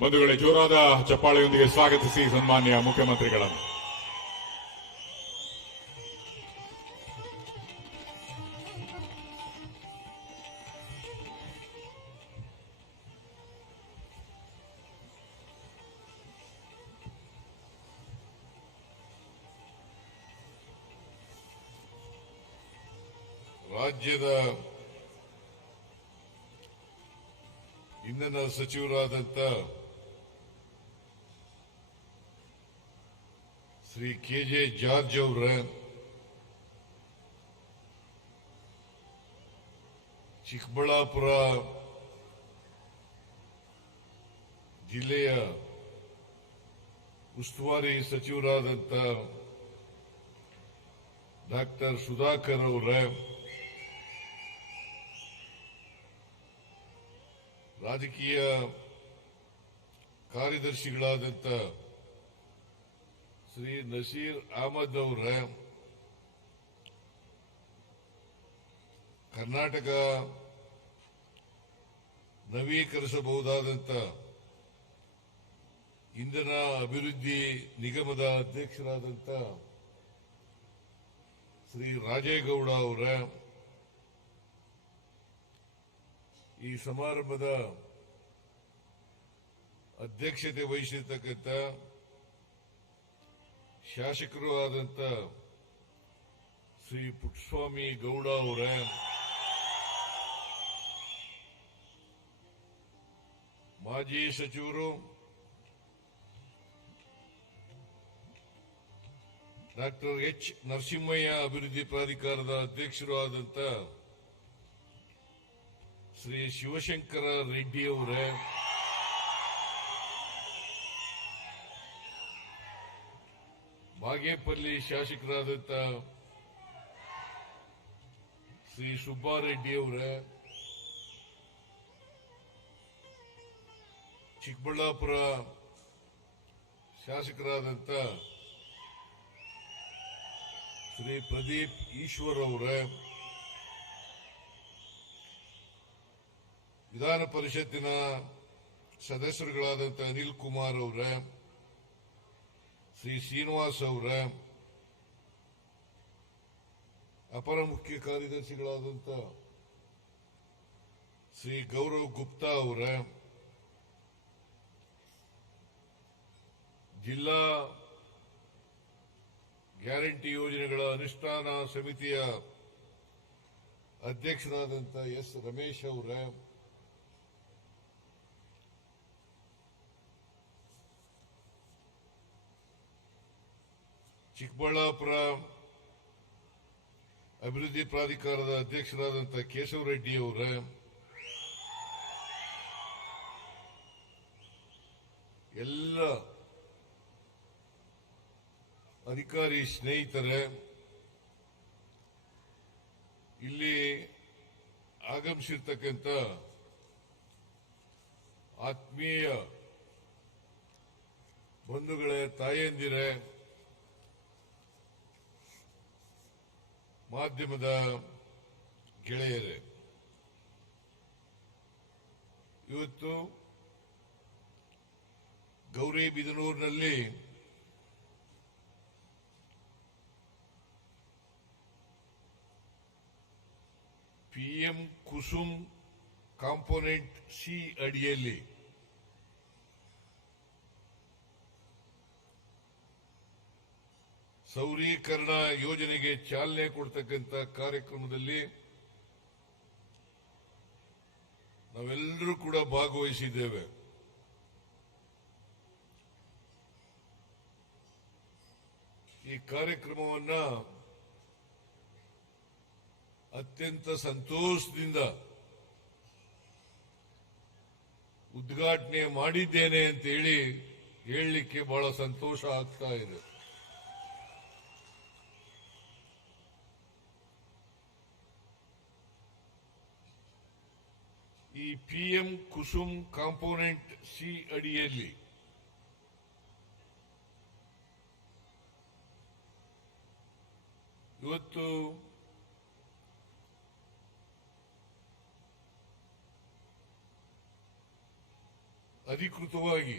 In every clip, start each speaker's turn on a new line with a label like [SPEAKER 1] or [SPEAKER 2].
[SPEAKER 1] ಬಂಧುಗಳೇ ಜೋರಾದ ಚಪ್ಪಾಳೆಯೊಂದಿಗೆ ಸ್ವಾಗತಿಸಿ ಸನ್ಮಾನ್ಯ ಮುಖ್ಯಮಂತ್ರಿಗಳನ್ನು.
[SPEAKER 2] ರಾಜ್ಯದ ಇಂಧನ ಸಚಿವರಾದಂಥ ಶ್ರೀ ಕೆ ಜೆ ಜಾರ್ಜ್ ಅವರ ಚಿಕ್ಕಬಳ್ಳಾಪುರ ಜಿಲ್ಲೆಯ ಉಸ್ತುವಾರಿ ಸಚಿವರಾದಂಥ ಡಾಕ್ಟರ್ ಸುಧಾಕರ್ ಅವರ ರಾಜಕೀಯ ಕಾರ್ಯದರ್ಶಿಗಳಾದಂಥ ಶ್ರೀ ನಸೀರ್ ಅಹಮದ್ ಅವರ, ಕರ್ನಾಟಕ ನವೀಕರಿಸಬಹುದಾದಂತ ಇಂಧನ ಅಭಿವೃದ್ಧಿ ನಿಗಮದ ಅಧ್ಯಕ್ಷರಾದಂತ ಶ್ರೀ ರಾಜೇಗೌಡ ಅವರ, ಈ ಸಮಾರಂಭದ ಅಧ್ಯಕ್ಷತೆ ವಹಿಸಿರ್ತಕ್ಕಂಥ ಶಾಸಕರು ಆದಂತ ಶ್ರೀ ಪುಟ್ಟಸ್ವಾಮಿ ಗೌಡ ಅವರೇ, ಮಾಜಿ ಸಚಿವರು ಡಾಕ್ಟರ್ ಎಚ್ ನರಸಿಂಹಯ್ಯ ಅಭಿವೃದ್ಧಿ ಪ್ರಾಧಿಕಾರದ ಅಧ್ಯಕ್ಷರು ಆದಂತ ಶ್ರೀ ಶಿವಶಂಕರ ರೆಡ್ಡಿ ಅವರೇ ಬಾಗೇಪಲ್ಲಿ ಶಾಸಕರಾದಂತ ಶ್ರೀ ಸುಬ್ಬಾರೆಡ್ಡಿ ಅವರ, ಚಿಕ್ಕಬಳ್ಳಾಪುರ ಶಾಸಕರಾದಂತ ಶ್ರೀ ಪ್ರದೀಪ್ ಈಶ್ವರ್ ಅವರ, ವಿಧಾನ ಪರಿಷತ್ತಿನ ಸದಸ್ಯರುಗಳಾದಂತ ಅನಿಲ್ ಕುಮಾರ್ ಅವರ ಶ್ರೀ ಶ್ರೀನಿವಾಸ್ ಅವರ, ಅಪರ ಮುಖ್ಯ ಕಾರ್ಯದರ್ಶಿಗಳಾದಂಥ ಶ್ರೀ ಗೌರವ್ ಗುಪ್ತಾ ಅವರ, ಜಿಲ್ಲಾ ಗ್ಯಾರಂಟಿ ಯೋಜನೆಗಳ ಅನುಷ್ಠಾನ ಸಮಿತಿಯ ಅಧ್ಯಕ್ಷರಾದಂಥ ಎಸ್ ರಮೇಶ್ ಅವರ ಚಿಕ್ಕಬಳ್ಳಾಪುರ ಅಭಿವೃದ್ಧಿ ಪ್ರಾಧಿಕಾರದ ಅಧ್ಯಕ್ಷರಾದಂಥ ಕೇಶವ ರೆಡ್ಡಿ ಅವರ, ಎಲ್ಲ ಅಧಿಕಾರಿ ಸ್ನೇಹಿತರೆ, ಇಲ್ಲಿ ಆಗಮಿಸಿರ್ತಕ್ಕಂಥ ಆತ್ಮೀಯ ಬಂಧುಗಳೇ, ತಾಯಂದಿರೇ ಮಾಧ್ಯಮದ ಗೆಳೆಯರೇ ಇವತ್ತು ಗೌರಿಬಿದನೂರಿನಲ್ಲಿ ಪಿಎಂ ಕುಸುಮ್ ಕಾಂಪೋನೆಂಟ್ ಸಿ ಅಡಿಯಲ್ಲಿ ಸೌರೀಕರಣ ಯೋಜನೆಗೆ ಚಾಲನೆ ಕೊಡ್ತಕ್ಕಂಥ ಕಾರ್ಯಕ್ರಮದಲ್ಲಿ ನಾವೆಲ್ಲರೂ ಕೂಡ ಭಾಗವಹಿಸಿದ್ದೇವೆ. ಈ ಕಾರ್ಯಕ್ರಮವನ್ನ ಅತ್ಯಂತ ಸಂತೋಷದಿಂದ ಉದ್ಘಾಟನೆ ಮಾಡಿದ್ದೇನೆ ಅಂತ ಹೇಳಿ ಹೇಳಲಿಕ್ಕೆ ಬಹಳ ಸಂತೋಷ ಆಗ್ತಾ ಇದೆ. ಈ ಪಿಎಂ ಕುಸುಮ್ ಕಾಂಪೋನೆಂಟ್ ಸಿ ಅಡಿಯಲ್ಲಿ. ಇವತ್ತು ಅಧಿಕೃತವಾಗಿ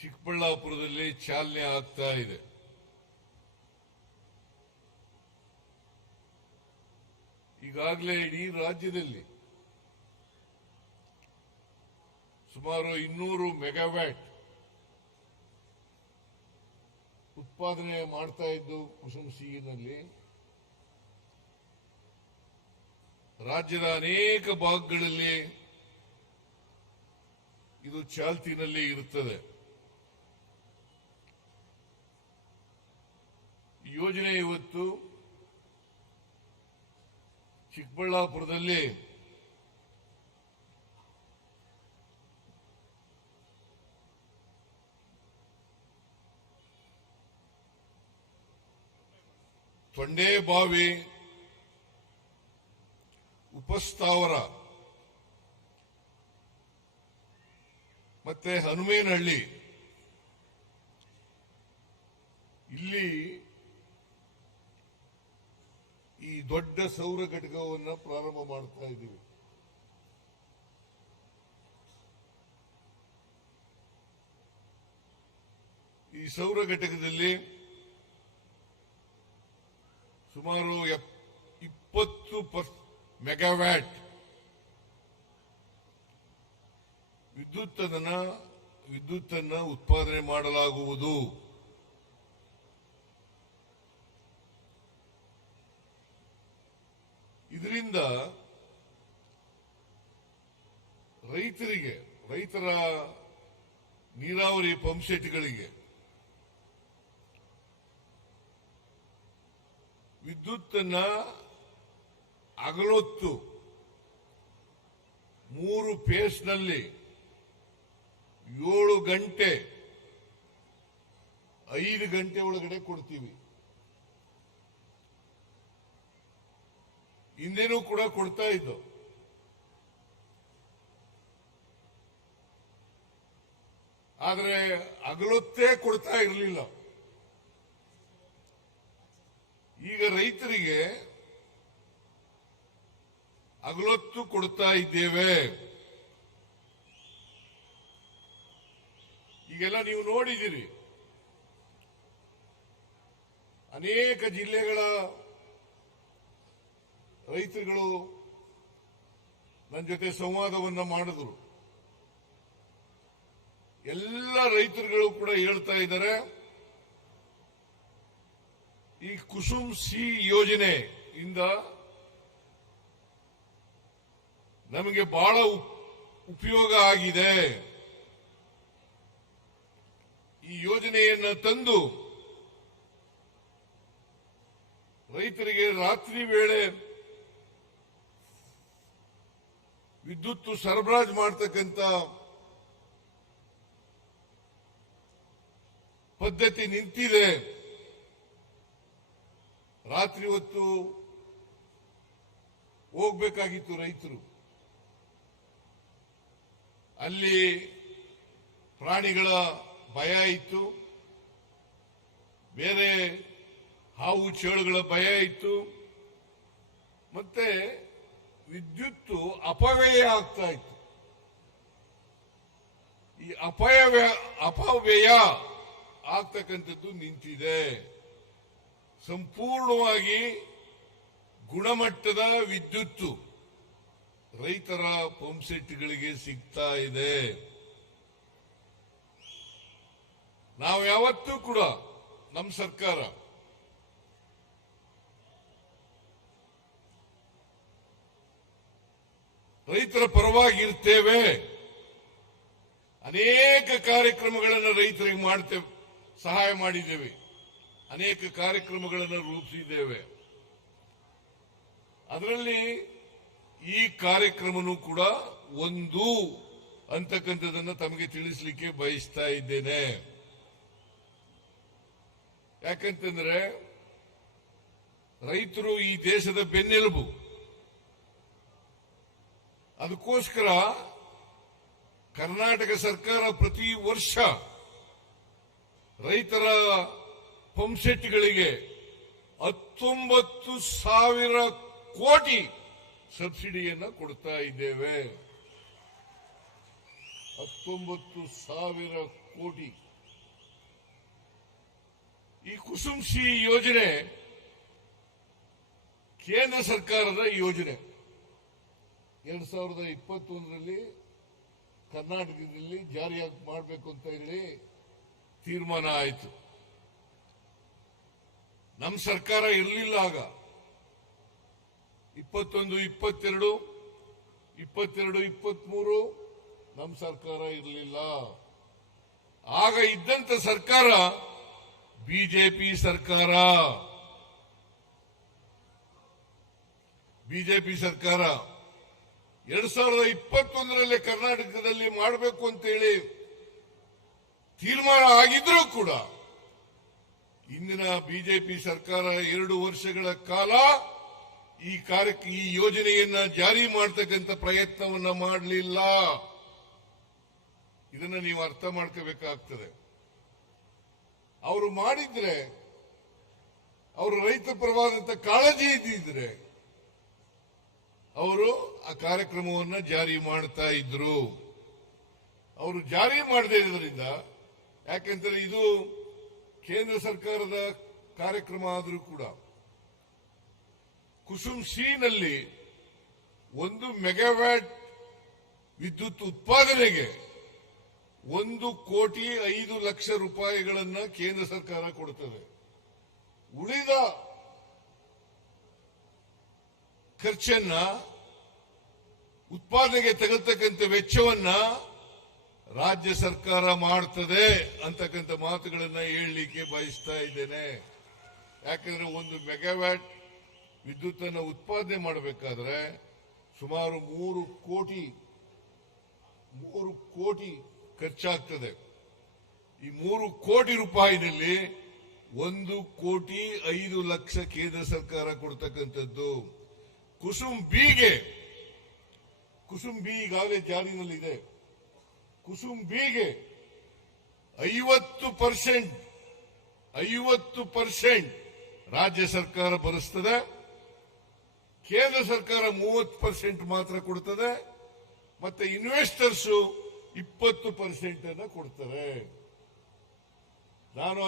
[SPEAKER 2] ಚಿಕ್ಕಬಳ್ಳಾಪುರದಲ್ಲಿ ಚಾಲನೆ ಆಗ್ತಾ ಇದೆ. ಈಗಾಗಲೇ ಇಡೀ ರಾಜ್ಯದಲ್ಲಿ ಸುಮಾರು ಇನ್ನೂರು ಮೆಗಾವ್ಯಾಟ್ ಉತ್ಪಾದನೆ ಮಾಡ್ತಾ ಇದ್ದು ಕುಸುಮ್ ಸಿಹಿನಲ್ಲಿ ರಾಜ್ಯದ ಅನೇಕ ಭಾಗಗಳಲ್ಲಿ ಇದು ಚಾಲ್ತಿನಲ್ಲಿ ಇರುತ್ತದೆ. ಯೋಜನೆ ಇವತ್ತು ಚಿಕ್ಕಬಳ್ಳಾಪುರದಲ್ಲಿ ತೊಂಡೇಬಾವಿ ಉಪಸ್ಥಾವರ ಮತ್ತೆ ಹನುಮೇನಹಳ್ಳಿ. ಇಲ್ಲಿ ಈ ದೊಡ್ಡ ಸೌರ ಘಟಕವನ್ನು ಪ್ರಾರಂಭ ಮಾಡ್ತಾ ಇದ್ದೀವಿ. ಈ ಸೌರ ಘಟಕದಲ್ಲಿ ಸುಮಾರು ಇಪ್ಪತ್ತು ಮೆಗಾವ್ಯಾಟ್ ವಿದ್ಯುತ್ತನ್ನು ವಿದ್ಯುತ್ ಉತ್ಪಾದನೆ ಮಾಡಲಾಗುವುದು. ಇದರಿಂದ ರೈತರಿಗೆ, ರೈತರ ನೀರಾವರಿ ಪಂಪ್ಸೆಟ್ಗಳಿಗೆ ವಿದ್ಯುತ್ತನ್ನ ಅಗಲೊತ್ತು ಮೂರು ಪೇಸ್ನಲ್ಲಿ ಏಳು ಗಂಟೆ, ಐದು ಗಂಟೆ ಒಳಗಡೆ ಕೊಡ್ತೀವಿ. ಹಿಂದೆನೂ ಕೂಡ ಕೊಡ್ತಾ ಇದ್ದು. ಆದರೆ ಅಗಲೊತ್ತೇ ಕೊಡ್ತಾ ಇರಲಿಲ್ಲ. ಈಗ ರೈತರಿಗೆ ಅಗಲೊತ್ತು ಕೊಡ್ತಾ ಇದ್ದೇವೆ. ಈಗೆಲ್ಲ ನೀವು ನೋಡಿದ್ದೀರಿ. ಅನೇಕ ಜಿಲ್ಲೆಗಳ ರೈತರುಗಳು ನನ್ನ ಜೊತೆ ಸಂವಾದವನ್ನ ಮಾಡಿದ್ರು. ಎಲ್ಲ ರೈತರುಗಳು ಕೂಡ ಹೇಳ್ತಾ ಇದ್ದಾರೆ, ಈ ಕುಸುಮ್ ಸಿ ಯೋಜನೆ ಇಂದ ನಮಗೆ ಬಹಳ ಉಪಯೋಗ ಆಗಿದೆ. ಈ ಯೋಜನೆಯನ್ನು ತಂದು ರೈತರಿಗೆ ರಾತ್ರಿ ವೇಳೆ ವಿದ್ಯುತ್ ಸರಬರಾಜು ಮಾಡತಕ್ಕಂತ ಪದ್ಧತಿ ನಿಂತಿದೆ. ರಾತ್ರಿ ಹೊತ್ತು ಹೋಗ್ಬೇಕಾಗಿತ್ತು ರೈತರು. ಅಲ್ಲಿ ಪ್ರಾಣಿಗಳ ಭಯ ಇತ್ತು. ಬೇರೆ ಹಾವು, ಚೇಳುಗಳ ಭಯ ಇತ್ತು. ಮತ್ತೆ ವಿದ್ಯುತ್ತು ಅಪವ್ಯಯ ಆಗ್ತಾ ಇತ್ತು ಈ ಅಪವ್ಯಯ ಅಪವ್ಯಯ ಆಗ್ತಕ್ಕಂಥದ್ದು ನಿಂತಿದೆ. ಸಂಪೂರ್ಣವಾಗಿ ಗುಣಮಟ್ಟದ ವಿದ್ಯುತ್ತು ರೈತರ ಪಂಪ್ಸೆಟ್ಗಳಿಗೆ ಸಿಗ್ತಾ ಇದೆ. ನಾವು ಯಾವತ್ತೂ ಕೂಡ ನಮ್ಮ ಸರ್ಕಾರ ರೈತರ ಪರವಾಗಿ ಇರ್ತೇವೆ. ಅನೇಕ ಕಾರ್ಯಕ್ರಮಗಳನ್ನು ರೈತರಿಗೆ ಮಾಡ್ತೇವೆ, ಸಹಾಯ ಮಾಡಿದ್ದೇವೆ. ಅನೇಕ ಕಾರ್ಯಕ್ರಮಗಳನ್ನು ರೂಪಿಸಿದ್ದೇವೆ. ಅದರಲ್ಲಿ ಈ ಕಾರ್ಯಕ್ರಮನೂ ಕೂಡ ಒಂದು ಅಂತಕ್ಕಂಥದ್ದನ್ನು ತಮಗೆ ತಿಳಿಸಲಿಕ್ಕೆ ಬಯಸ್ತಾ ಇದ್ದೇನೆ. ಯಾಕಂತಂದ್ರೆ ರೈತರು ಈ ದೇಶದ ಬೆನ್ನೆಲುಬು. ಅದಕ್ಕೋಸ್ಕರ ಕರ್ನಾಟಕ ಸರ್ಕಾರ ಪ್ರತಿ ವರ್ಷ ರೈತರ ಪಂಪ್ಸೆಟ್ಗಳಿಗೆ ಹತ್ತೊಂಬತ್ತು ಸಾವಿರ ಕೋಟಿ ಸಬ್ಸಿಡಿಯನ್ನು ಕೊಡ್ತಾ ಇದ್ದೇವೆ. ಹತ್ತೊಂಬತ್ತು ಸಾವಿರ ಕೋಟಿ. ಈ ಕುಸುಮ್ ಸಿ ಯೋಜನೆ ಕೇಂದ್ರ ಸರ್ಕಾರದ ಯೋಜನೆ. ಎರಡ್ ಸಾವಿರದ ಇಪ್ಪತ್ತೊಂದರಲ್ಲಿ ಕರ್ನಾಟಕದಲ್ಲಿ ಜಾರಿಯಾಗಿ ಮಾಡಬೇಕು ಅಂತ ಹೇಳಿ ತೀರ್ಮಾನ ಆಯಿತು. ನಮ್ಮ ಸರ್ಕಾರ ಇರಲಿಲ್ಲ ಆಗ. ಇಪ್ಪತ್ತೊಂದು, ಇಪ್ಪತ್ತೆರಡು ಇಪ್ಪತ್ತೆರಡು, ಇಪ್ಪತ್ಮೂರು ನಮ್ಮ ಸರ್ಕಾರ ಇರಲಿಲ್ಲ. ಆಗ ಇದ್ದಂತ ಸರ್ಕಾರ ಬಿಜೆಪಿ ಸರ್ಕಾರ. ಬಿಜೆಪಿ ಸರ್ಕಾರ. ಎರಡ್ ಸಾವಿರದ ಇಪ್ಪತ್ತೊಂದರಲ್ಲಿ ಕರ್ನಾಟಕದಲ್ಲಿ ಮಾಡಬೇಕು ಅಂತೇಳಿ ತೀರ್ಮಾನ ಆಗಿದ್ರೂ ಕೂಡ ಇಂದಿನ ಬಿಜೆಪಿ ಸರ್ಕಾರ ಎರಡು ವರ್ಷಗಳ ಕಾಲ ಈ ಕಾರ್ಯ ಈ ಯೋಜನೆಯನ್ನ ಜಾರಿ ಮಾಡತಕ್ಕಂಥ ಪ್ರಯತ್ನವನ್ನ ಮಾಡಲಿಲ್ಲ. ಇದನ್ನ ನೀವು ಅರ್ಥ ಮಾಡ್ಕೋಬೇಕಾಗ್ತದೆ. ಅವರು ಮಾಡಿದ್ರೆ, ಅವರು ರೈತ ಪರವಾದಂತ ಕಾಳಜಿ ಇದ್ದಿದ್ರೆ ಅವರು ಆ ಕಾರ್ಯಕ್ರಮವನ್ನು ಜಾರಿ ಮಾಡ್ತಾ ಇದ್ರು. ಅವರು ಜಾರಿ ಮಾಡದೇ ಇರೋದ್ರಿಂದ ಯಾಕೆಂದರೆ ಇದು ಕೇಂದ್ರ ಸರ್ಕಾರದ ಕಾರ್ಯಕ್ರಮ ಆದರೂ ಕೂಡ ಕುಸುಮ್ ಸಿನಲ್ಲಿ ಒಂದು ಮೆಗಾವ್ಯಾಟ್ ವಿದ್ಯುತ್ ಉತ್ಪಾದನೆಗೆ ಒಂದು ಕೋಟಿ ಐದು ಲಕ್ಷ ರೂಪಾಯಿಗಳನ್ನು ಕೇಂದ್ರ ಸರ್ಕಾರ ಕೊಡುತ್ತದೆ ಉಳಿದ ಖರ್ಚನ್ನ ಉತ್ಪಾದನೆಗೆ ತಗಲ್ತಕ್ಕಂಥ ವೆಚ್ಚವನ್ನ ರಾಜ್ಯ ಸರ್ಕಾರ ಮಾಡ್ತದೆ ಅಂತಕ್ಕಂಥ ಮಾತುಗಳನ್ನ ಹೇಳಲಿಕ್ಕೆ ಬಯಸ್ತಾ ಇದ್ದೇನೆ. ಯಾಕಂದ್ರೆ ಒಂದು ಮೆಗಾವ್ಯಾಟ್ ವಿದ್ಯುತ್ ಅನ್ನು ಉತ್ಪಾದನೆ ಮಾಡಬೇಕಾದ್ರೆ ಸುಮಾರು ಮೂರು ಕೋಟಿ ಮೂರು ಕೋಟಿ ಖರ್ಚಾಗ್ತದೆ. ಈ ಮೂರು ಕೋಟಿ ರೂಪಾಯಿನಲ್ಲಿ ಒಂದು ಕೋಟಿ ಐದು ಲಕ್ಷ ಕೇಂದ್ರ ಸರ್ಕಾರ ಕೊಡ್ತಕ್ಕಂಥದ್ದು. ಕುಸುಮ್ ಬಿಗೆ ಕುಸುಮ್ ಬಿ ಈಗಾಗಲೇ ಜಾರಿನಲ್ಲಿದೆ ಕುಸುಮ್ ಬಿಗೆ ಐವತ್ತು ಪರ್ಸೆಂಟ್ ಐವತ್ತು ಪರ್ಸೆಂಟ್ ರಾಜ್ಯ ಸರ್ಕಾರ ಭರಿಸ್ತದೆ ಕೇಂದ್ರ ಸರ್ಕಾರ ಮೂವತ್ತು ಪರ್ಸೆಂಟ್ ಮಾತ್ರ ಕೊಡ್ತದೆ. ಮತ್ತೆ ಇನ್ವೆಸ್ಟರ್ಸ್ ಇಪ್ಪತ್ತು ಪರ್ಸೆಂಟ್ ಅನ್ನ ಕೊಡ್ತಾರೆ. ನಾನು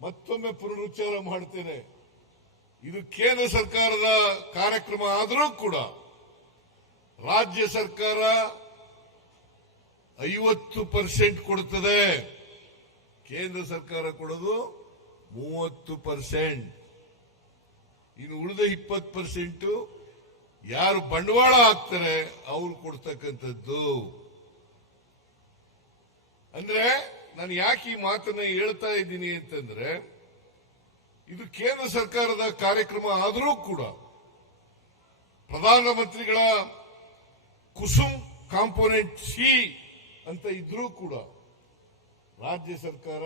[SPEAKER 2] ಮತ್ತೊಮ್ಮೆ ಪುನರುಚ್ಚಾರ ಮಾಡ್ತೇನೆ. ಇದು ಕೇಂದ್ರ ಸರ್ಕಾರದ ಕಾರ್ಯಕ್ರಮ ಆದರೂ ಕೂಡ ರಾಜ್ಯ ಸರ್ಕಾರ ಐವತ್ತು ಪರ್ಸೆಂಟ್ ಕೊಡುತ್ತದೆ. ಕೇಂದ್ರ ಸರ್ಕಾರ ಕೊಡೋದು ಮೂವತ್ತು ಪರ್ಸೆಂಟ್. ಇನ್ನು ಉಳಿದ ಇಪ್ಪತ್ತು ಪರ್ಸೆಂಟ್ ಯಾರು ಬಂಡವಾಳ ಹಾಕ್ತಾರೆ ಅವ್ರು ಕೊಡ್ತಕ್ಕಂಥದ್ದು. ಅಂದ್ರೆ ನಾನು ಯಾಕೆ ಈ ಮಾತನ್ನ ಹೇಳ್ತಾ ಇದ್ದೀನಿ ಅಂತಂದ್ರೆ ಇದು ಕೇಂದ್ರ ಸರ್ಕಾರದ ಕಾರ್ಯಕ್ರಮ ಆದರೂ ಕೂಡ ಪ್ರಧಾನಮಂತ್ರಿಗಳ ಕುಸುಮ್ ಕಾಂಪೋನೆಂಟ್ ಸಿ ಅಂತ ಇದ್ರೂ ಕೂಡ ರಾಜ್ಯ ಸರ್ಕಾರ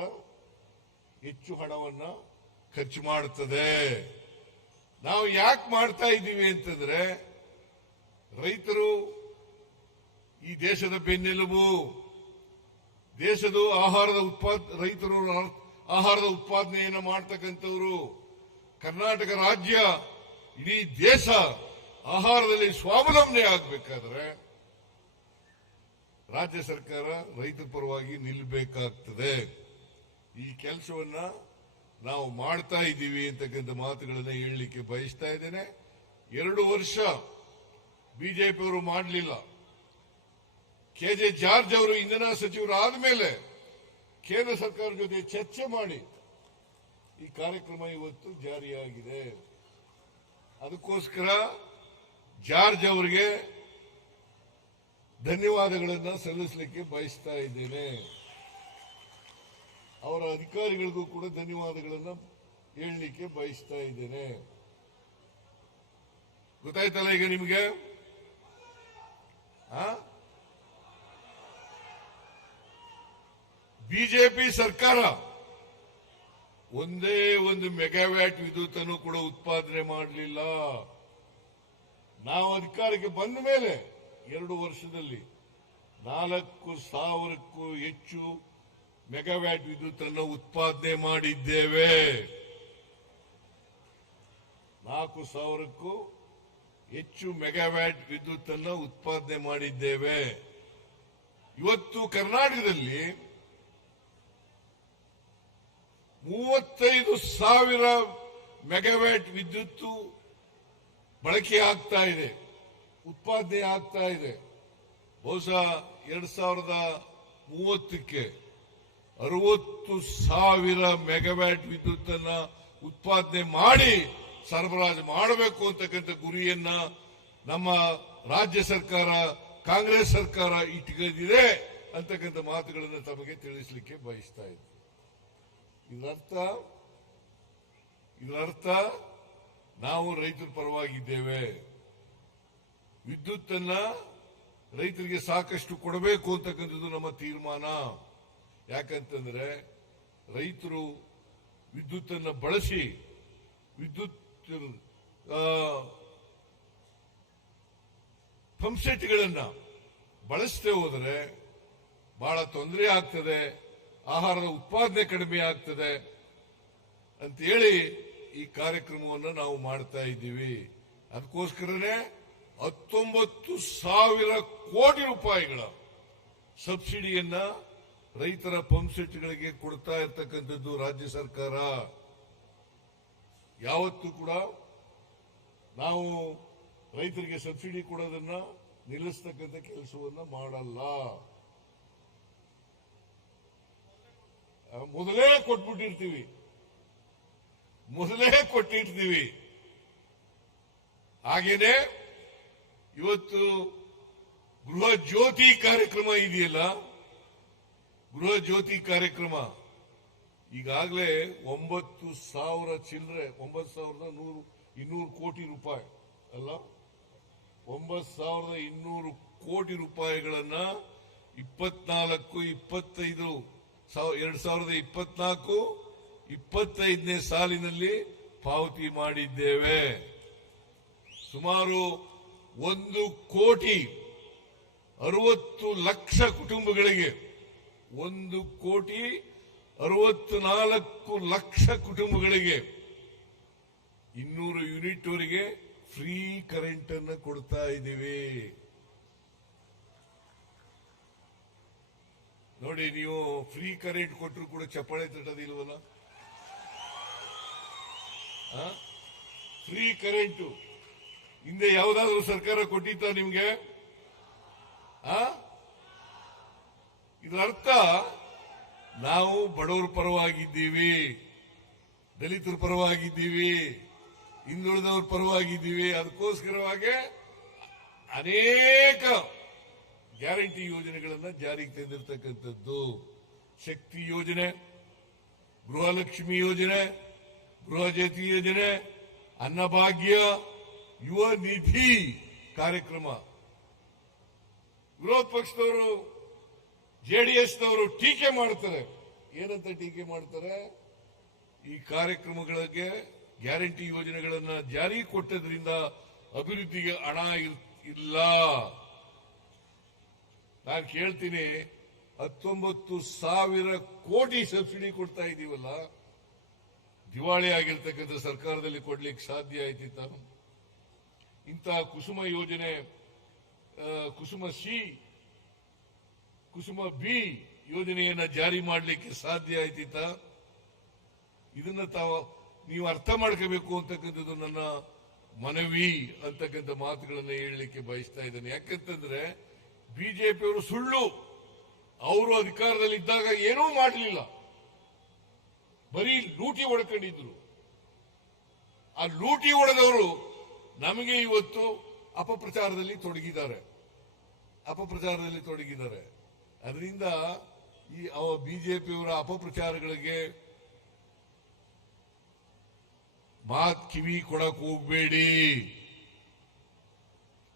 [SPEAKER 2] ಹೆಚ್ಚು ಹಣವನ್ನ ಖರ್ಚು ಮಾಡುತ್ತದೆ. ನಾವು ಯಾಕೆ ಮಾಡ್ತಾ ಇದ್ದೀವಿ ಅಂತಂದ್ರೆ ರೈತರು ಈ ದೇಶದ ಬೆನ್ನೆಲುಬು, ದೇಶದ ಆಹಾರದ ಉತ್ಪಾದ, ರೈತರು ಆಹಾರದ ಉತ್ಪಾದನೆಯನ್ನು ಮಾಡ್ತಕ್ಕಂಥವರು. ಕರ್ನಾಟಕ ರಾಜ್ಯ, ಇಡೀ ದೇಶ ಆಹಾರದಲ್ಲಿ ಸ್ವಾವಲಂಬನೆ ಆಗಬೇಕಾದ್ರೆ ರಾಜ್ಯ ಸರ್ಕಾರ ರೈತ ಪರವಾಗಿ ನಿಲ್ಲಬೇಕಾಗ್ತದೆ ಈ ಕೆಲಸವನ್ನ ನಾವು ಮಾಡ್ತಾ ಇದ್ದೀವಿ ಅಂತಕ್ಕಂಥ ಮಾತುಗಳನ್ನ ಹೇಳಲಿಕ್ಕೆ ಬಯಸ್ತಾ ಇದ್ದೇನೆ. ಎರಡು ವರ್ಷ ಬಿಜೆಪಿಯವರು ಮಾಡಲಿಲ್ಲ. ಕೆ ಜೆ ಜಾರ್ಜ್ ಅವರು ಇಂಧನ ಸಚಿವರು ಆದಮೇಲೆ ಕೇಂದ್ರ ಸರ್ಕಾರ ಜೊತೆ ಚರ್ಚೆ ಮಾಡಿ ಈ ಕಾರ್ಯಕ್ರಮ ಇವತ್ತು ಜಾರಿಯಾಗಿದೆ. ಅದಕ್ಕೋಸ್ಕರ ಜಾರ್ಜ್ ಅವರಿಗೆ ಧನ್ಯವಾದಗಳನ್ನು ಸಲ್ಲಿಸಲಿಕ್ಕೆ ಬಯಸ್ತಾ ಇದ್ದೇನೆ. ಅವರ ಅಧಿಕಾರಿಗಳಿಗೂ ಕೂಡ ಧನ್ಯವಾದಗಳನ್ನು ಹೇಳಲಿಕ್ಕೆ ಬಯಸ್ತಾ ಇದ್ದೇನೆ. ಗೊತ್ತಾಯ್ತಲ್ಲ ಈಗ ನಿಮಗೆ ಆ ಬಿಜೆಪಿ ಸರ್ಕಾರ ಒಂದೇ ಒಂದು ಮೆಗಾವ್ಯಾಟ್ ವಿದ್ಯುತ್ ಅನ್ನು ಕೂಡ ಉತ್ಪಾದನೆ ಮಾಡಲಿಲ್ಲ. ನಾವು ಅಧಿಕಾರಕ್ಕೆ ಬಂದ ಮೇಲೆ ಎರಡು ವರ್ಷದಲ್ಲಿ ನಾಲ್ಕು ಸಾವಿರಕ್ಕೂ ಹೆಚ್ಚು ಮೆಗಾವ್ಯಾಟ್ ವಿದ್ಯುತ್ ಅನ್ನು ಉತ್ಪಾದನೆ ಮಾಡಿದ್ದೇವೆ. ನಾಲ್ಕು ಸಾವಿರಕ್ಕೂ ಹೆಚ್ಚು ಮೆಗಾವ್ಯಾಟ್ ವಿದ್ಯುತ್ ಅನ್ನು ಉತ್ಪಾದನೆ ಮಾಡಿದ್ದೇವೆ. ಇವತ್ತು ಕರ್ನಾಟಕದಲ್ಲಿ ಮೂವತ್ತೈದು ಸಾವಿರ ಮೆಗಾವ್ಯಾಟ್ ವಿದ್ಯುತ್ ಬಳಕೆ ಆಗ್ತಾ ಇದೆ, ಉತ್ಪಾದನೆ ಆಗ್ತಾ ಇದೆ. ಬಹುಶಃ ಎರಡ್ ಸಾವಿರದ ಮೂವತ್ತಕ್ಕೆ ಅರವತ್ತು ಸಾವಿರ ಮೆಗಾವ್ಯಾಟ್ ವಿದ್ಯುತ್ ಅನ್ನ ಉತ್ಪಾದನೆ ಮಾಡಿ ಸರಬರಾಜು ಮಾಡಬೇಕು ಅಂತಕ್ಕಂಥ ಗುರಿಯನ್ನ ನಮ್ಮ ರಾಜ್ಯ ಸರ್ಕಾರ, ಕಾಂಗ್ರೆಸ್ ಸರ್ಕಾರ ಇಟ್ಕೊಂಡಿದೆ ಅಂತಕ್ಕಂಥ ಮಾತುಗಳನ್ನು ತಮಗೆ ತಿಳಿಸಲಿಕ್ಕೆ ಬಯಸ್ತಾ ಇದ್ದೆ ಇದರರ್ಥ ಇದರರ್ಥ ನಾವು ರೈತರ ಪರವಾಗಿದ್ದೇವೆ. ವಿದ್ಯುತ್ ಅನ್ನ ರೈತರಿಗೆ ಸಾಕಷ್ಟು ಕೊಡಬೇಕು ಅಂತಕ್ಕಂಥದ್ದು ನಮ್ಮ ತೀರ್ಮಾನ. ಯಾಕಂತಂದ್ರೆ ರೈತರು ವಿದ್ಯುತ್ ಅನ್ನ ಬಳಸಿ, ವಿದ್ಯುತ್ ಪಂಪ್ಸೆಟ್ಗಳನ್ನ ಬಳಸದೆ ಹೋದರೆ ಬಹಳ ತೊಂದರೆ ಆಗ್ತದೆ. ಆಹಾರದ ಉತ್ಪಾದನೆ ಕಡಿಮೆ ಆಗ್ತದೆ ಅಂತ ಹೇಳಿ ಈ ಕಾರ್ಯಕ್ರಮವನ್ನು ನಾವು ಮಾಡ್ತಾ ಇದ್ದೀವಿ. ಅದಕ್ಕೋಸ್ಕರನೇ ಹತ್ತೊಂಬತ್ತು ಸಾವಿರ ಕೋಟಿ ರೂಪಾಯಿಗಳ ಸಬ್ಸಿಡಿಯನ್ನ ರೈತರ ಪಂಪ್ಸೆಟ್ಗಳಿಗೆ ಕೊಡ್ತಾ ಇರ್ತಕ್ಕಂಥದ್ದು ರಾಜ್ಯ ಸರ್ಕಾರ. ಯಾವತ್ತೂ ಕೂಡ ನಾವು ರೈತರಿಗೆ ಸಬ್ಸಿಡಿ ಕೊಡೋದನ್ನ ನಿಲ್ಲಿಸ್ತಕ್ಕಂಥ ಕೆಲಸವನ್ನ ಮಾಡಲ್ಲ ಆ, ಮೊದಲೇ ಕೊಟ್ಬಿಟ್ಟಿರ್ತೀವಿ. ಮೊದಲೇ ಕೊಟ್ಟಿರ್ತೀವಿ. ಹಾಗೇನೆ ಇವತ್ತು ಗೃಹ ಜ್ಯೋತಿ ಕಾರ್ಯಕ್ರಮ ಇದೆಯಲ್ಲ? ಗೃಹ ಜ್ಯೋತಿ ಕಾರ್ಯಕ್ರಮ. ಈಗಾಗಲೇ ಒಂಬತ್ತು ಸಾವಿರ ಚಿಲ್ಲರೆ ಒಂಬತ್ತು ಸಾವಿರದ ನೂರು, ಇನ್ನೂರು ಕೋಟಿ ರೂಪಾಯಿ ಅಲ್ಲ? ಒಂಬತ್ತು ಸಾವಿರದ ಇನ್ನೂರು ಕೋಟಿ ರೂಪಾಯಿಗಳನ್ನ ಇಪ್ಪತ್ನಾಲ್ಕು, ಇಪ್ಪತ್ತೈದು ಎರಡ್ ಸಾವಿರದ ಇಪ್ಪತ್ನಾಲ್ಕು, ಇಪ್ಪತ್ತೈದನೇ ಸಾಲಿನಲ್ಲಿ ಪಾವತಿ ಮಾಡಿದ್ದೇವೆ. ಸುಮಾರು ಒಂದು ಕೋಟಿ ಅರವತ್ತು ಲಕ್ಷ ಕುಟುಂಬಗಳಿಗೆ, ಒಂದು ಕೋಟಿ ಅರವತ್ತು ನಾಲ್ಕು ಲಕ್ಷ ಕುಟುಂಬಗಳಿಗೆ ಇನ್ನೂರು ಯೂನಿಟ್ ವರೆಗೆ ಫ್ರೀ ಕರೆಂಟ್ ಅನ್ನು ಕೊಡ್ತಾ ಇದ್ದೀವಿ. ನೋಡಿ, ನೀವು ಫ್ರೀ ಕರೆಂಟ್ ಕೊಟ್ಟರು ಕೂಡ ಚಪ್ಪಾಳೆ ತಟ್ಟೋದಿಲ್ವಲ್ಲ? ಫ್ರೀ ಕರೆಂಟು ಹಿಂದೆ ಯಾವುದಾದ್ರೂ ಸರ್ಕಾರ ಕೊಟ್ಟಿತ್ತ ನಿಮ್ಗೆ? ಇದರ ಅರ್ಥ, ನಾವು ಬಡವರ ಪರವಾಗಿದ್ದೀವಿ, ದಲಿತರ ಪರವಾಗಿದ್ದೀವಿ, ಹಿಂದುಳಿದವ್ರ ಪರವಾಗಿದ್ದೀವಿ. ಅದಕ್ಕೋಸ್ಕರವಾಗಿ ಅನೇಕ ಗ್ಯಾರಂಟಿ ಯೋಜನೆಗಳನ್ನ ಜಾರಿಗೆ ತಂದಿರತಕ್ಕಂಥದ್ದು ಶಕ್ತಿ ಯೋಜನೆ, ಗೃಹಲಕ್ಷ್ಮಿ ಯೋಜನೆ, ಗೃಹ ಜ್ಯೋತಿ ಯೋಜನೆ, ಅನ್ನಭಾಗ್ಯ, ಯುವ ನಿಧಿ ಕಾರ್ಯಕ್ರಮ. ವಿರೋಧ ಪಕ್ಷದವರು ಜೆಡಿಎಸ್ನವರು ಟೀಕೆ ಮಾಡ್ತಾರೆ. ಏನಂತ ಟೀಕೆ ಮಾಡ್ತಾರೆ? ಈ ಕಾರ್ಯಕ್ರಮಗಳಿಗೆ ಗ್ಯಾರಂಟಿ ಯೋಜನೆಗಳನ್ನ ಜಾರಿ ಕೊಟ್ಟದ್ರಿಂದ ಅಭಿವೃದ್ಧಿಗೆ ಹಣ ಇಲ್ಲ. ನಾನು ಕೇಳ್ತೀನಿ, ಹತ್ತೊಂಬತ್ತು ಸಾವಿರ ಕೋಟಿ ಸಬ್ಸಿಡಿ ಕೊಡ್ತಾ ಇದೀವಲ್ಲ, ದಿವಾಳಿ ಆಗಿರ್ತಕ್ಕಂಥ ಸರ್ಕಾರದಲ್ಲಿ ಕೊಡ್ಲಿಕ್ಕೆ ಸಾಧ್ಯ ಆಯ್ತಿತ್ತ? ಇಂತಹ ಕುಸುಮ ಯೋಜನೆ ಕುಸುಮ ಸಿ, ಕುಸುಮ ಬಿ ಯೋಜನೆಯನ್ನ ಜಾರಿ ಮಾಡಲಿಕ್ಕೆ ಸಾಧ್ಯ ಆಯ್ತಿತ್ತ? ಇದನ್ನ ತಾವು, ನೀವು ಅರ್ಥ ಮಾಡ್ಕೋಬೇಕು ಅಂತಕ್ಕಂಥದ್ದು ನನ್ನ ಮನವಿ ಅಂತಕ್ಕಂಥ ಮಾತುಗಳನ್ನ ಹೇಳಲಿಕ್ಕೆ ಬಯಸ್ತಾ ಇದ್ದೇನೆ. ಯಾಕಂತಂದ್ರೆ ಬಿಜೆಪಿಯವರು ಸುಳ್ಳು. ಅವರು ಅಧಿಕಾರದಲ್ಲಿ ಇದ್ದಾಗ ಏನೂ ಮಾಡಲಿಲ್ಲ. ಬರೀ ಲೂಟಿ ಹೊಡ್ಕೊಂಡಿದ್ರು. ಆ ಲೂಟಿ ಹೊಡೆದವರು ನಮಗೆ ಇವತ್ತು ಅಪಪ್ರಚಾರದಲ್ಲಿ ತೊಡಗಿದ್ದಾರೆ. ಅಪಪ್ರಚಾರದಲ್ಲಿ ತೊಡಗಿದ್ದಾರೆ. ಅದರಿಂದ ಈ ಅವ ಬಿಜೆಪಿಯವರ ಅಪಪ್ರಚಾರಗಳಿಗೆ ಮಾತ್ ಕಿವಿ ಕೊಡಕ್ ಹೋಗ್ಬೇಡಿ.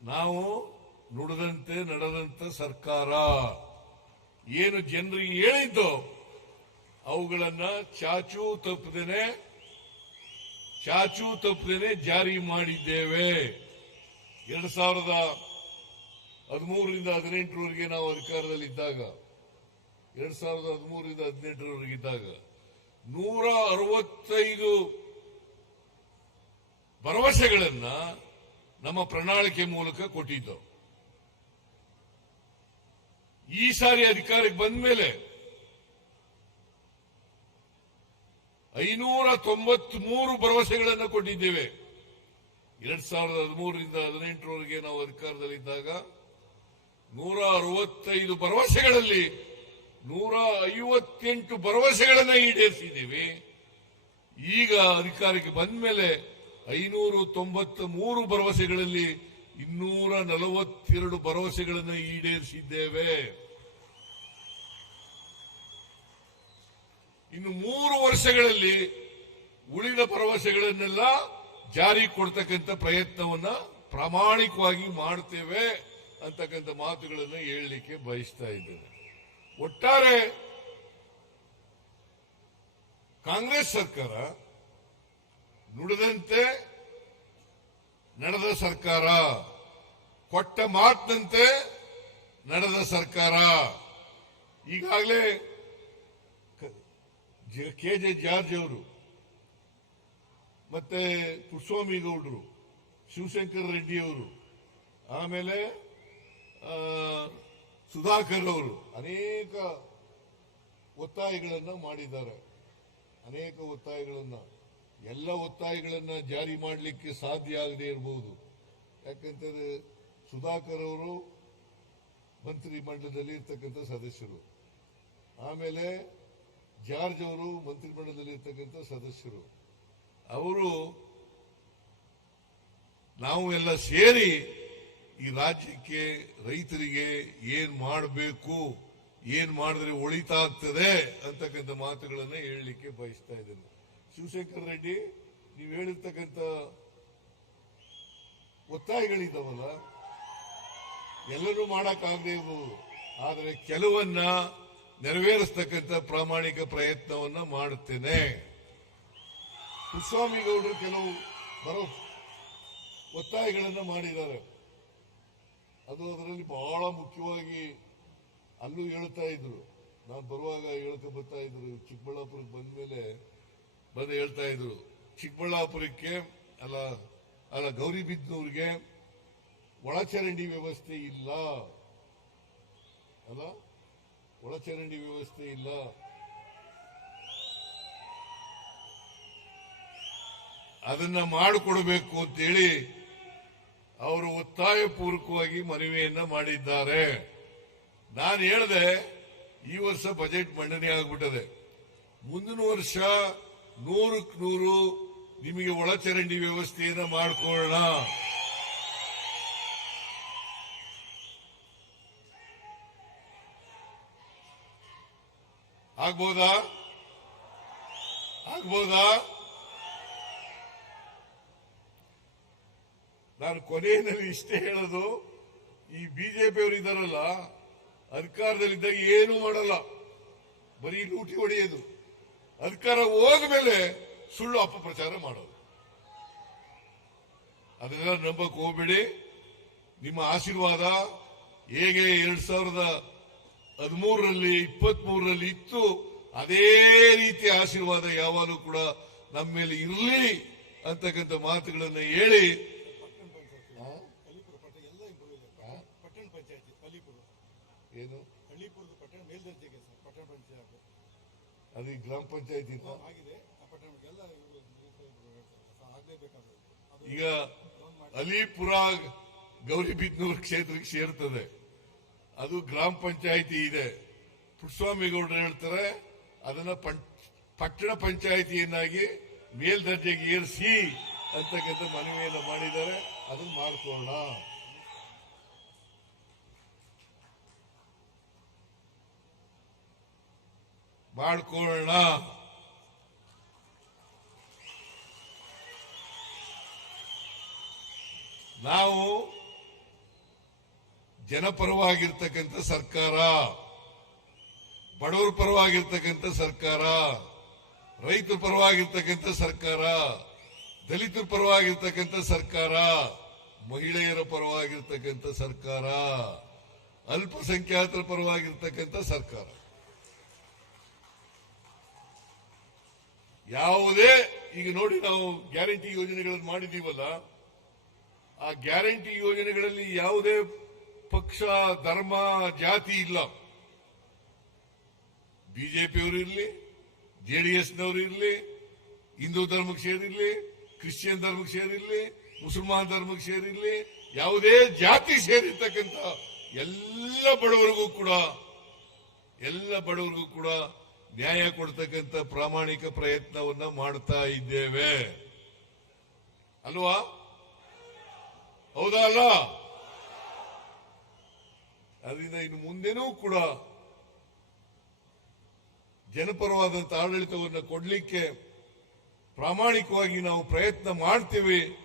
[SPEAKER 2] ನಾವು ನುಡಿದಂತೆ ನಡೆದಂತ ಸರ್ಕಾರ. ಏನು ಜನರಿಗೆ ಹೇಳಿದ್ದು ಅವುಗಳನ್ನ ಚಾಚೂ ತಪ್ಪದೇನೆ ಚಾಚೂ ತಪ್ಪದೇನೆ ಜಾರಿ ಮಾಡಿದ್ದೇವೆ. ಎರಡ್ ಸಾವಿರದ ಹದಿಮೂರರಿಂದ ಹದಿನೆಂಟರವರೆಗೆ ನಾವು ಅಧಿಕಾರದಲ್ಲಿದ್ದಾಗ, ಎರಡ್ ಸಾವಿರದ ಹದಿಮೂರರಿಂದ ಹದಿನೆಂಟರವರೆಗೆ ಇದ್ದಾಗ ನೂರ ಅರವತ್ತೈದು ಭರವಸೆಗಳನ್ನ ನಮ್ಮ ಪ್ರಣಾಳಿಕೆ ಮೂಲಕ ಕೊಟ್ಟಿದ್ದು. ಈ ಸಾರಿ ಅಧಿಕಾರಕ್ಕೆ ಬಂದ ಮೇಲೆ ಐನೂರ ತೊಂಬತ್ಮೂರು ಭರವಸೆಗಳನ್ನು ಕೊಟ್ಟಿದ್ದೇವೆ. ಎರಡ್ ಸಾವಿರದ ಹದಿಮೂರರಿಂದ ಹದಿನೆಂಟರವರೆಗೆ ನಾವು ಅಧಿಕಾರದಲ್ಲಿದ್ದಾಗ ನೂರ ಅರವತ್ತೈದು ಭರವಸೆಗಳಲ್ಲಿ ನೂರ ಐವತ್ತೆಂಟು ಭರವಸೆಗಳನ್ನು ಈಡೇರಿಸಿದ್ದೀವಿ. ಈಗ ಅಧಿಕಾರಕ್ಕೆ ಬಂದ ಮೇಲೆ ಐನೂರು ತೊಂಬತ್ತ ಮೂರು ಭರವಸೆಗಳಲ್ಲಿ ಇನ್ನೂರ ನಲವತ್ತೆರಡು ಭರವಸೆಗಳನ್ನು ಈಡೇರಿಸಿದ್ದೇವೆ. ಇನ್ನು ಮೂರು ವರ್ಷಗಳಲ್ಲಿ ಉಳಿದ ಭರವಸೆಗಳನ್ನೆಲ್ಲ ಜಾರಿ ಕೊಡ್ತಕ್ಕಂಥ ಪ್ರಯತ್ನವನ್ನ ಪ್ರಾಮಾಣಿಕವಾಗಿ ಮಾಡ್ತೇವೆ ಅಂತಕ್ಕಂಥ ಮಾತುಗಳನ್ನು ಹೇಳಲಿಕ್ಕೆ ಬಯಸ್ತಾ ಇದ್ದೇನೆ. ಒಟ್ಟಾರೆ ಕಾಂಗ್ರೆಸ್ ಸರ್ಕಾರ ನುಡಿದಂತೆ ನಡೆದ ಸರ್ಕಾರ. ಕೊಟ್ಟ ಮಾತಿನಂತೆ ನಡೆದ ಸರ್ಕಾರ. ಈಗಾಗಲೇ ಕೆ, ಜೆ ಜಾರ್ಜ್ ಅವರು ಮತ್ತೆ ಕುಸ್ವಾಮಿ ಗೌಡರು, ಶಿವಶಂಕರ್ ರೆಡ್ಡಿ ಅವರು, ಆಮೇಲೆ ಸುಧಾಕರ್ ಅವರು ಅನೇಕ ಒತ್ತಾಯಗಳನ್ನು ಮಾಡಿದ್ದಾರೆ. ಅನೇಕ ಒತ್ತಾಯಗಳನ್ನ ಎಲ್ಲ ಒತ್ತಾಯಗಳನ್ನ ಜಾರಿ ಮಾಡಲಿಕ್ಕೆ ಸಾಧ್ಯ ಆಗದೆ ಇರಬಹುದು ಯಾಕಂತಂದ್ರೆ ಸುಧಾಕರ್ ಅವರು ಮಂತ್ರಿ ಮಂಡಲದಲ್ಲಿ ಇರ್ತಕ್ಕಂಥ ಸದಸ್ಯರು. ಆಮೇಲೆ ಜಾರ್ಜ್ ಅವರು ಮಂತ್ರಿ ಮಂಡಲದಲ್ಲಿ ಇರ್ತಕ್ಕಂಥ ಸದಸ್ಯರು. ಅವರು ನಾವು ಎಲ್ಲ ಸೇರಿ ಈ ರಾಜ್ಯಕ್ಕೆ ರೈತರಿಗೆ ಏನ್ ಮಾಡಬೇಕು, ಏನ್ ಮಾಡಿದ್ರೆ ಒಳಿತಾಗ್ತದೆ ಅಂತಕ್ಕಂಥ ಮಾತುಗಳನ್ನ ಹೇಳಲಿಕ್ಕೆ ಬಯಸ್ತಾ ಇದ್ದೇನೆ. ಶಿವಶಂಕರ್ ರೆಡ್ಡಿ, ನೀವು ಹೇಳಿರ್ತಕ್ಕಂಥ ಒತ್ತಾಯಗಳಿದ್ದಾವಲ್ಲ ಎಲ್ಲರೂ ಮಾಡಕ್ಕಾಗದೇ ಆದರೆ ಕೆಲವನ್ನ ನೆರವೇರಿಸ್ತಕ್ಕಂಥ ಪ್ರಾಮಾಣಿಕ ಪ್ರಯತ್ನವನ್ನ ಮಾಡುತ್ತೇನೆ. ಕುಸ್ವಾಮಿಗೌಡರು ಕೆಲವು ಬರೋ ಒತ್ತಾಯಗಳನ್ನು ಮಾಡಿದ್ದಾರೆ. ಅದು ಅದರಲ್ಲಿ ಬಹಳ ಮುಖ್ಯವಾಗಿ ಅಲ್ಲೂ ಹೇಳ್ತಾ ಇದ್ರು. ನಾನು ಬರುವಾಗ ಹೇಳ್ಕೊ ಬರ್ತಾ ಇದ್ರು. ಚಿಕ್ಕಬಳ್ಳಾಪುರಕ್ಕೆ ಬಂದ ಮೇಲೆ ಬಂದು ಹೇಳ್ತಾ ಇದ್ರು, ಚಿಕ್ಕಬಳ್ಳಾಪುರಕ್ಕೆ, ಅಲ್ಲ ಅಲ್ಲ ಗೌರಿಬಿದ್ನೂರಿಗೆ ಒಳಚರಂಡಿ ವ್ಯವಸ್ಥೆ ಇಲ್ಲ. ಅಲ್ಲ, ಒಳಚರಂಡಿ ವ್ಯವಸ್ಥೆ ಇಲ್ಲ. ಅದನ್ನ ಮಾಡಿಕೊಡಬೇಕು ಅಂತೇಳಿ ಅವರು ಒತ್ತಾಯ ಪೂರ್ವಕವಾಗಿ ಮನವಿಯನ್ನ ಮಾಡಿದ್ದಾರೆ. ನಾನು ಹೇಳಿದೆ, ಈ ವರ್ಷ ಬಜೆಟ್ ಮಂಡನೆ ಆಗ್ಬಿಟ್ಟದೆ. ಮುಂದಿನ ವರ್ಷ ನೂರಕ್ಕೆ ನೂರು ನಿಮಗೆ ಒಳಚರಂಡಿ ವ್ಯವಸ್ಥೆಯನ್ನು ಮಾಡಿಕೊಳ್ಳೋಣ. ಆಗ್ಬೋದಾ? ಆಗ್ಬೋದಾ? ನಾನು ಕೊನೆಯಲ್ಲಿ ಇಷ್ಟೇ ಹೇಳೋದು, ಈ ಬಿಜೆಪಿಯವರು ಇದ್ದಾರಲ್ಲ, ಅಧಿಕಾರದಲ್ಲಿದ್ದಾಗ ಏನು ಮಾಡಲ್ಲ. ಬರೀ ಲೂಟಿ ಹೊಡೆಯೋದು. ಅಧಿಕಾರ ಹೋದ್ಮೇಲೆ ಸುಳ್ಳು ಅಪಪ್ರಚಾರ ಮಾಡೋದು. ಅದನ್ನೆಲ್ಲ ನಂಬಕ್ ಹೋಗ್ಬೇಡಿ. ನಿಮ್ಮ ಆಶೀರ್ವಾದ ಹೇಗೆ ಎರಡ್ ಸಾವಿರದ ಹದಿಮೂರರಲ್ಲಿ ಇಪ್ಪತ್ತ್ ಮೂರರಲ್ಲಿ ಇತ್ತು ಅದೇ ರೀತಿಯ ಆಶೀರ್ವಾದ ಯಾವಾಗಲೂ ಕೂಡ ನಮ್ಮ ಮೇಲೆ ಇರಲಿ ಅಂತಕ್ಕಂಥ ಮಾತುಗಳನ್ನು ಹೇಳಿ.
[SPEAKER 3] ಏನು? ಪಟ್ಟಣ ಪಟ್ಟಣ ಪಂಚಾಯತ್.
[SPEAKER 2] ಏನು
[SPEAKER 3] ಹಳ್ಳಿಪುರದ ಪಟ್ಟಣ ಮೇಲ್ದರ್ಜೆಗೆ ಸರ್ ಪಟ್ಟಣ ಪಂಚಾಯತ್
[SPEAKER 2] ಅದು ಗ್ರಾಮ ಪಂಚಾಯತಿ ಈಗ ಅಲಿಪುರ ಗೌರಿಬಿದ್ನೂರ್ ಕ್ಷೇತ್ರಕ್ಕೆ ಸೇರ್ತದೆ. ಅದು ಗ್ರಾಮ ಪಂಚಾಯಿತಿ ಇದೆ. ಪುಟ್ಟಸ್ವಾಮಿ ಗೌಡರು ಹೇಳ್ತಾರೆ ಅದನ್ನ ಪಟ್ಟಣ ಪಂಚಾಯಿತಿಯನ್ನಾಗಿ ಮೇಲ್ದರ್ಜೆಗೆ ಏರಿಸಿ ಅಂತಕ್ಕಂಥ ಮನವಿಯನ್ನು ಮಾಡಿದ್ದಾರೆ. ಅದನ್ನು ಮಾಡ್ಕೊಳ್ಳೋಣ. ಮಾಡ್ಕೊಳ್ಳೋಣ. ನಾವು ಜನಪರವಾಗಿರ್ತಕ್ಕಂಥ ಸರ್ಕಾರ, ಬಡವರ ಪರವಾಗಿರ್ತಕ್ಕಂಥ ಸರ್ಕಾರ, ರೈತರ ಪರವಾಗಿರ್ತಕ್ಕಂಥ ಸರ್ಕಾರ, ದಲಿತರ ಪರವಾಗಿರ್ತಕ್ಕಂಥ ಸರ್ಕಾರ, ಮಹಿಳೆಯರ ಪರವಾಗಿರ್ತಕ್ಕಂಥ ಸರ್ಕಾರ, ಅಲ್ಪಸಂಖ್ಯಾತರ ಪರವಾಗಿರ್ತಕ್ಕಂಥ ಸರ್ಕಾರ. ಯಾವುದೇ, ಈಗ ನೋಡಿ ನಾವು ಗ್ಯಾರಂಟಿ ಯೋಜನೆಗಳನ್ನು ಮಾಡಿದ್ದೀವಲ್ಲ, ಆ ಗ್ಯಾರಂಟಿ ಯೋಜನೆಗಳಲ್ಲಿ ಯಾವುದೇ ಪಕ್ಷ, ಧರ್ಮ, ಜಾತಿ ಇಲ್ಲ. ಬಿಜೆಪಿಯವರು ಇರಲಿ ಜೆಡಿಎಸ್ನವರು ಇರಲಿ, ಹಿಂದೂ ಧರ್ಮಕ್ಕೆ ಸೇರಿರಲಿ, ಕ್ರಿಶ್ಚಿಯನ್ ಧರ್ಮಕ್ಕೆ ಸೇರಿರಲಿ, ಮುಸಲ್ಮಾನ್ ಧರ್ಮಕ್ಕೆ ಸೇರಿರಲಿ, ಯಾವುದೇ ಜಾತಿ ಸೇರಿರ್ತಕ್ಕಂಥ ಎಲ್ಲ ಬಡವರಿಗೂ ಕೂಡ, ಎಲ್ಲ ಬಡವರಿಗೂ ಕೂಡ ನ್ಯಾಯ ಕೊಡ್ತಕ್ಕಂಥ ಪ್ರಾಮಾಣಿಕ ಪ್ರಯತ್ನವನ್ನ ಮಾಡ್ತಾ ಇದ್ದೇವೆ. ಅಲ್ವಾ? ಹೌದಾ ಅಲ್ಲ? ಅದರಿಂದ ಇನ್ನು ಮುಂದೆನೂ ಕೂಡ ಜನಪರವಾದಂಥ ಆಡಳಿತವನ್ನು ಕೊಡಲಿಕ್ಕೆ ಪ್ರಾಮಾಣಿಕವಾಗಿ ನಾವು ಪ್ರಯತ್ನ ಮಾಡ್ತೀವಿ.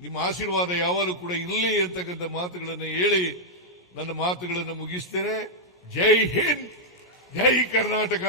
[SPEAKER 2] ನಿಮ್ಮ ಆಶೀರ್ವಾದ ಯಾವಾಗಲೂ ಕೂಡ ಇರಲಿ ಅಂತಕ್ಕಂಥ ಮಾತುಗಳನ್ನು ಹೇಳಿ ನನ್ನ ಮಾತುಗಳನ್ನು ಮುಗಿಸ್ತೇನೆ. ಜೈ ಹಿಂದ್! ಜೈ ಕರ್ನಾಟಕ